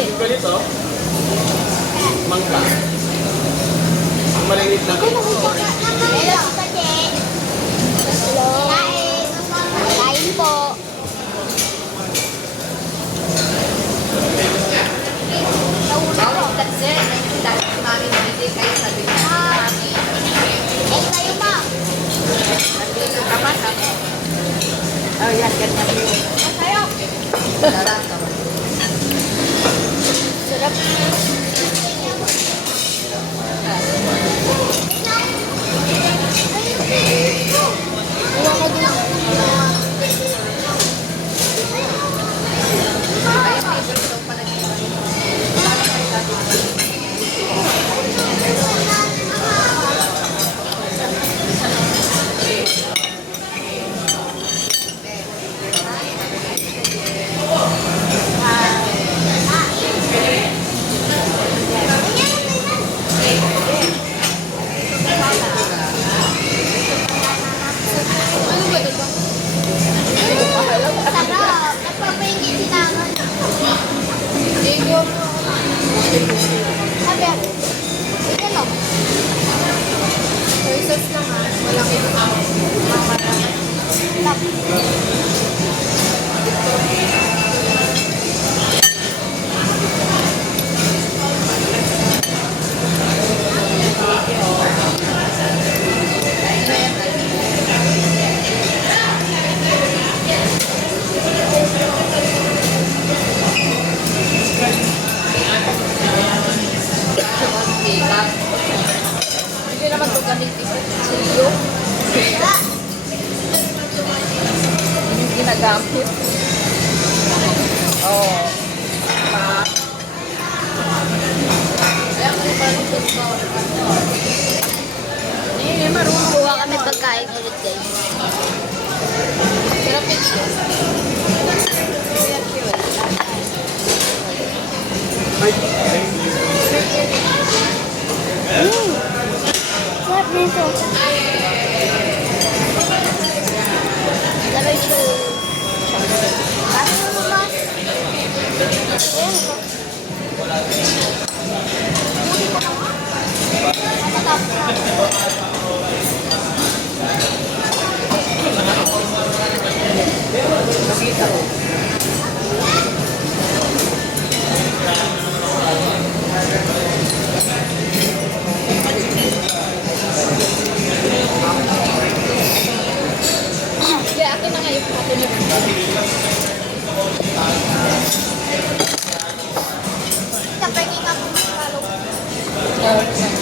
Yung ganito, mangga. Ang maliit lang. Hello, kain. Kain po. Bawang kasi, dahil si Mami hindi kayo sabi niya. Mami, Kayo, ma. nandito ka ba? Oh, yan, ganyan yun. Kayo. Sarap. Sarap. Iwan ko din ako. Ay, favorite daw pala dito. Ano ba ito? Sarap. Nagpapahingit si Tangan. Digo. Sabi, sige no. Soy sauce lang ha. Walang ito. Lap. Hindi naman ito gamitin sa silyo. Yung ginagamit. Oo. Kaya kung parang gusto. Eh, marunong. Kuha kami pagkain ulit guys. Sarap ito. Ay, thank you. Sarap nito. Lagay ko. Bakit mo ba? Ayan ko. Buti ko na. Matatapos. Yeah, akin na ngayon. Akin na. Kapag nga po mas Yeah.